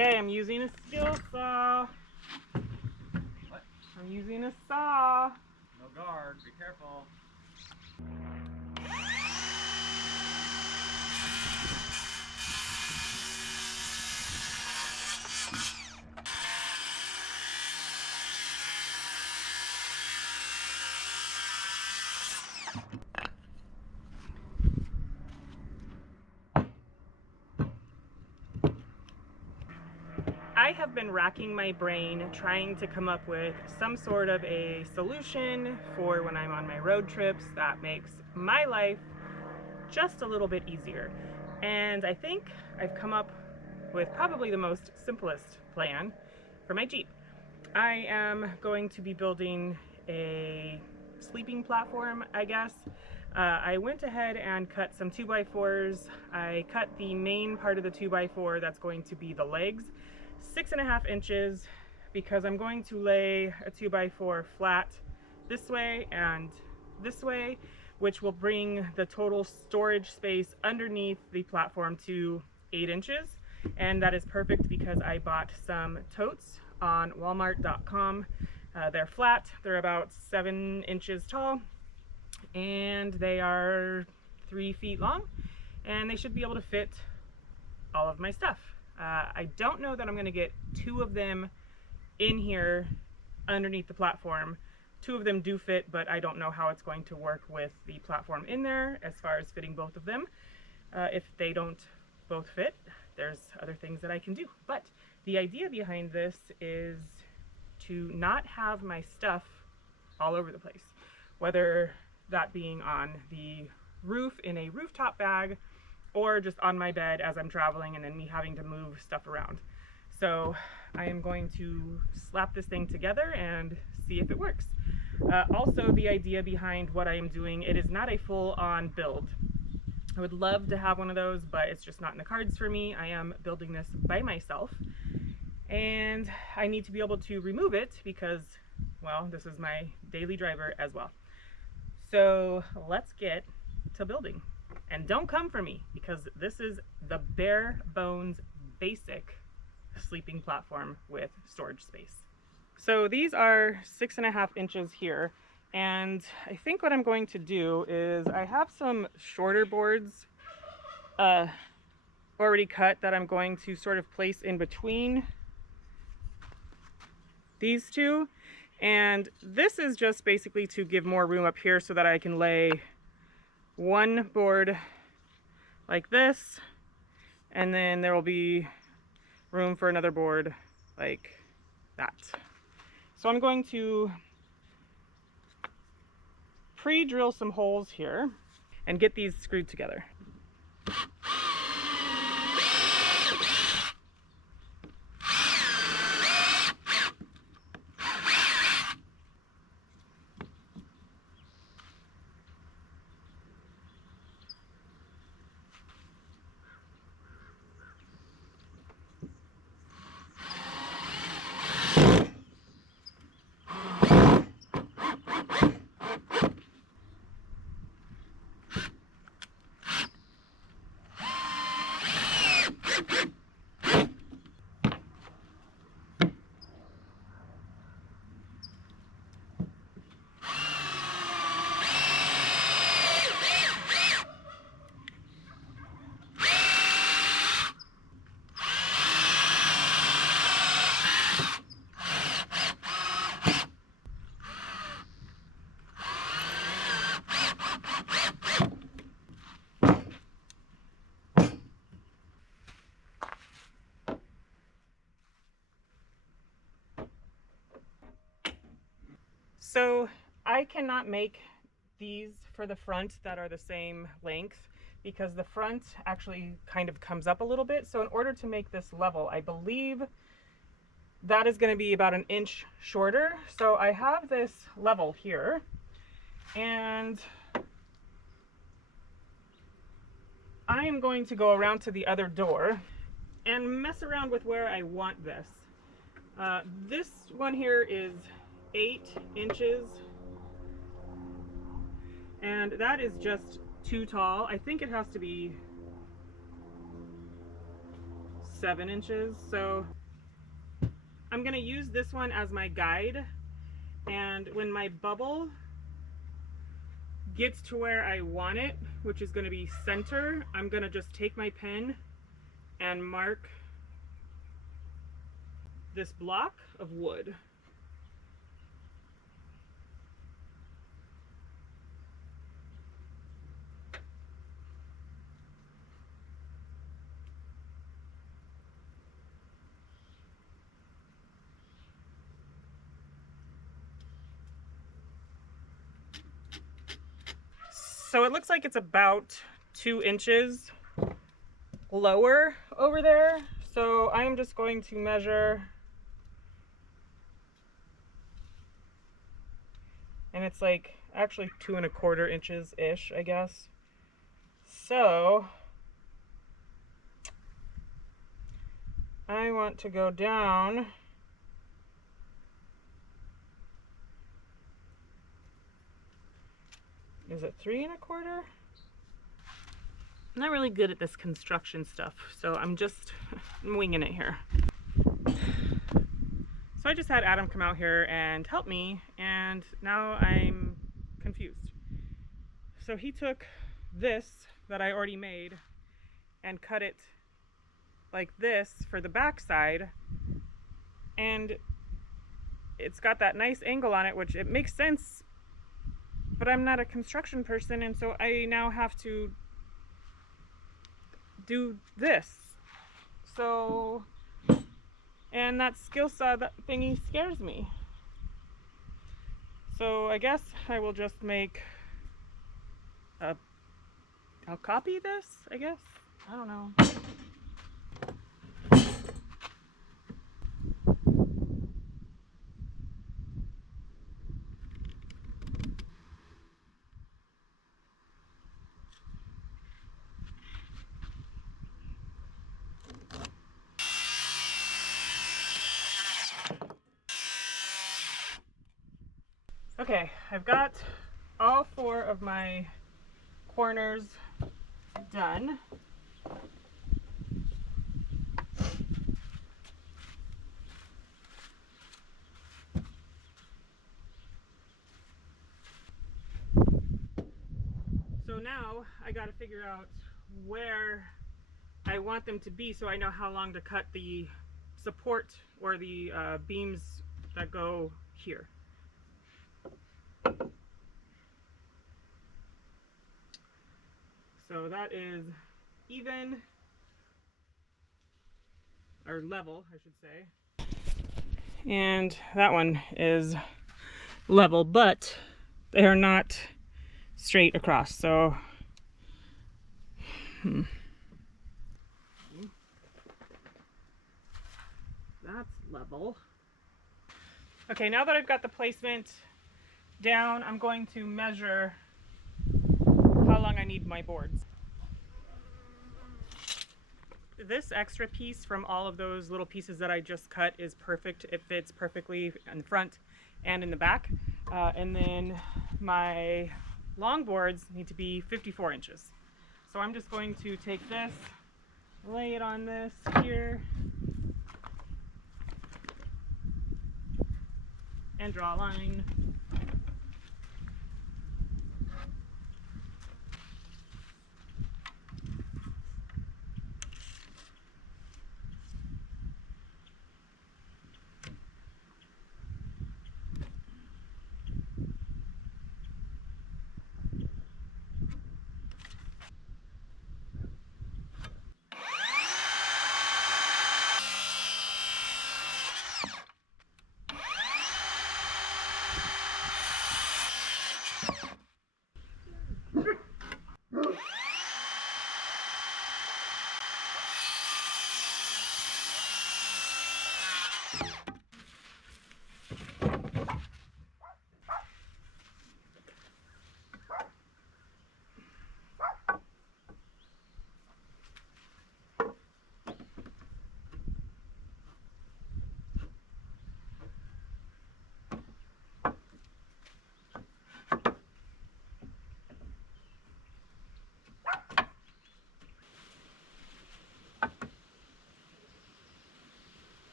Okay, I'm using a skill saw. What? I'm using a saw. No guard, be careful. I have been racking my brain trying to come up with some sort of a solution for when I'm on my road trips that makes my life just a little bit easier. And I think I've come up with probably the most simplest plan for my Jeep. I am going to be building a sleeping platform, I guess. I went ahead and cut some 2x4s. I cut the main part of the 2x4 that's going to be the legs, 6.5 inches, because I'm going to lay a 2x4 flat this way and this way, which will bring the total storage space underneath the platform to 8 inches. And that is perfect because I bought some totes on walmart.com. They're flat, they're about 7 inches tall, and they are 3 feet long, and they should be able to fit all of my stuff. I don't know that I'm going to get 2 of them in here underneath the platform. 2 of them do fit, but I don't know how it's going to work with the platform in there as far as fitting both of them. If they don't both fit, there's other things that I can do. But the idea behind this is to not have my stuff all over the place, whether that being on the roof in a rooftop bag or just on my bed as I'm traveling and then me having to move stuff around. So I am going to slap this thing together and see if it works. Also, the idea behind what I am doing, it is not a full-on build. I would love to have one of those, but it's just not in the cards for me. I am building this by myself, and I need to be able to remove it because, well, this is my daily driver as well. So let's get to building. And don't come for me because this is the bare bones basic sleeping platform with storage space. So these are 6.5 inches here. And I think what I'm going to do is I have some shorter boards already cut that I'm going to sort of place in between these two. And this is just basically to give more room up here so that I can lay one board like this, and then there will be room for another board like that. So I'm going to pre-drill some holes here and get these screwed together. So I cannot make these for the front that are the same length because the front actually kind of comes up a little bit. So in order to make this level, I believe that is going to be about 1 inch shorter. So I have this level here, and I am going to go around to the other door and mess around with where I want this. This one here is 8 inches, and that is just too tall. I think it has to be 7 inches. So I'm gonna use this one as my guide, and when my bubble gets to where I want it, which is gonna be center, I'm gonna just take my pen and mark this block of wood. So it looks like it's about 2 inches lower over there. So I'm just going to measure, and it's like actually 2 1/4 inches ish, I guess. So I want to go down is it 3 1/4? I'm not really good at this construction stuff, so I'm just winging it here. So I just had Adam come out here and help me, and now I'm confused. So he took this that I already made and cut it like this for the back side, and it's got that nice angle on it, which it makes sense, but I'm not a construction person, and so I now have to do this. So, and that skill saw that thingy scares me. So I guess I will just make I'll copy this, I guess. I don't know. Okay, I've got all 4 of my corners done. So now I got to figure out where I want them to be so I know how long to cut the support or the beams that go here. So that is even, or level, I should say. And that one is level, but they are not straight across. So, that's level. Okay, now that I've got the placement down, I'm going to measure how long I need my boards. This extra piece from all of those little pieces that I just cut is perfect. It fits perfectly in the front and in the back. And then my long boards need to be 54 inches. So I'm just going to take this, lay it on this here, and draw a line.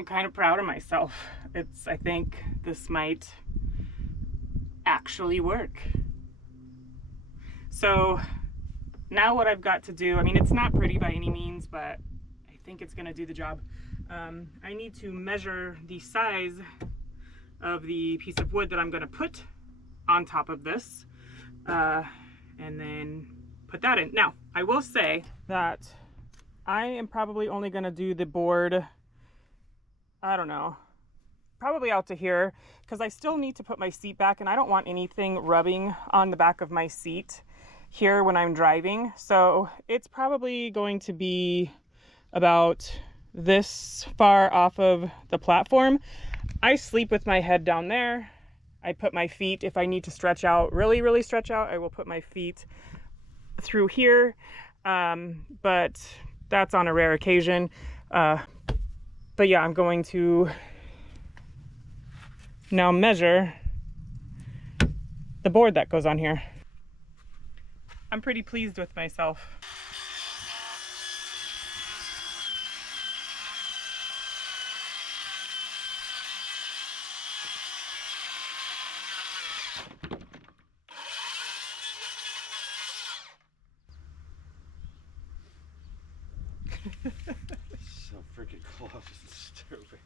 I'm kind of proud of myself. I think this might actually work. So now what I've got to do, I mean, it's not pretty by any means, but I think it's gonna do the job. I need to measure the size of the piece of wood that I'm gonna put on top of this, and then put that in. Now, I will say that I am probably only gonna do the board, I don't know, probably out to here, because I still need to put my seat back and I don't want anything rubbing on the back of my seat here when I'm driving. So it's probably going to be about this far off of the platform. I sleep with my head down there. I put my feet, if I need to stretch out, really stretch out, I will put my feet through here. But that's on a rare occasion. But yeah, I'm going to now measure the board that goes on here. I'm pretty pleased with myself. So freaking close. It's stupid.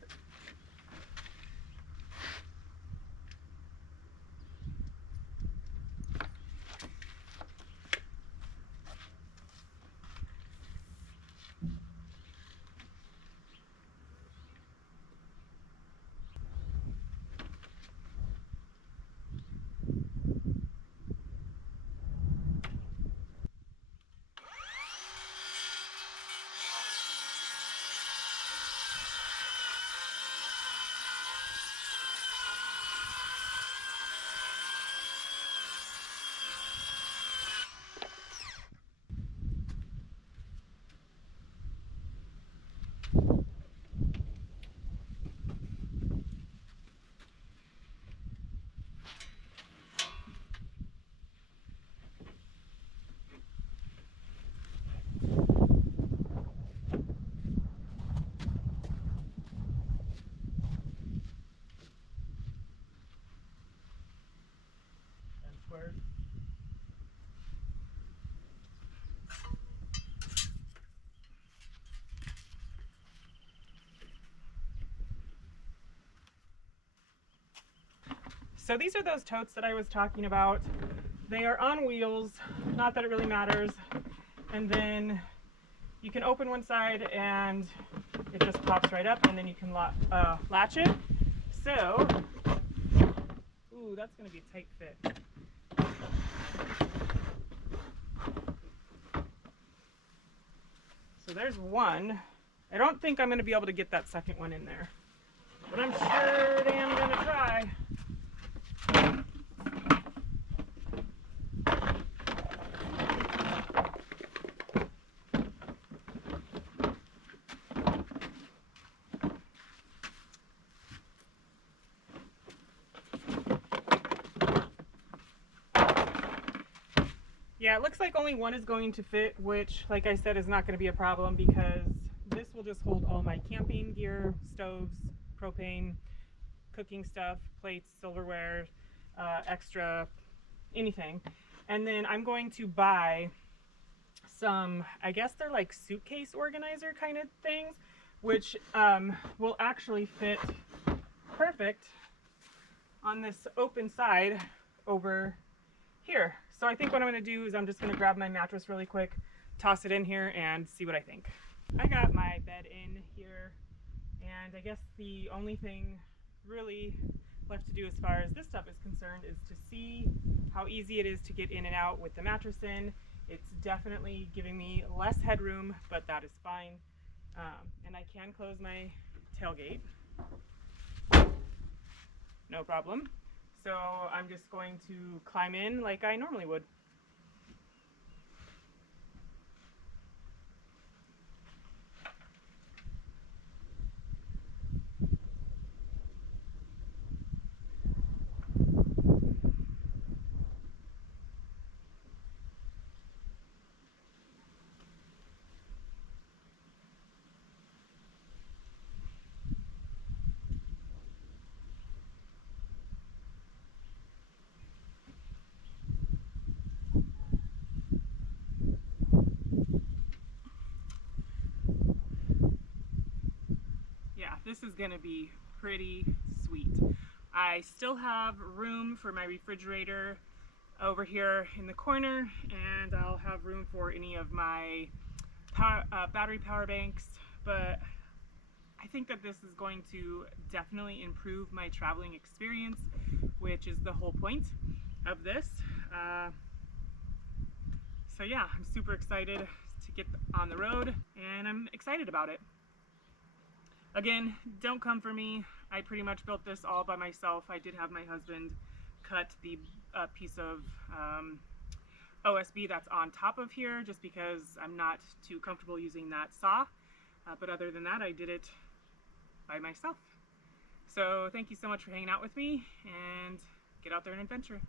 So these are those totes that I was talking about. They are on wheels, not that it really matters. And then you can open one side and it just pops right up, and then you can latch it. So, ooh, that's gonna be a tight fit. So there's one. I don't think I'm gonna be able to get that second one in there, but I'm sure damn gonna try. Yeah, it looks like only one is going to fit, which, like I said, is not going to be a problem because this will just hold all my camping gear, stoves, propane, cooking stuff, plates, silverware, extra, anything. And then I'm going to buy some, I guess they're like suitcase organizer kind of things, which will actually fit perfect on this open side over here. So I think what I'm going to do is I'm just going to grab my mattress really quick, toss it in here, and see what I think. I got my bed in here, and I guess the only thing really left to do as far as this stuff is concerned is to see how easy it is to get in and out with the mattress in. It's definitely giving me less headroom, but that is fine. And I can close my tailgate. No problem. So I'm just going to climb in like I normally would. this is gonna be pretty sweet. I still have room for my refrigerator over here in the corner, and I'll have room for any of my battery power banks, but I think that this is going to definitely improve my traveling experience, which is the whole point of this. So yeah, I'm super excited to get on the road, and I'm excited about it. Again, don't come for me. I pretty much built this all by myself. I did have my husband cut the piece of OSB that's on top of here, just because I'm not too comfortable using that saw. But other than that, I did it by myself. So thank you so much for hanging out with me, and get out there and adventure.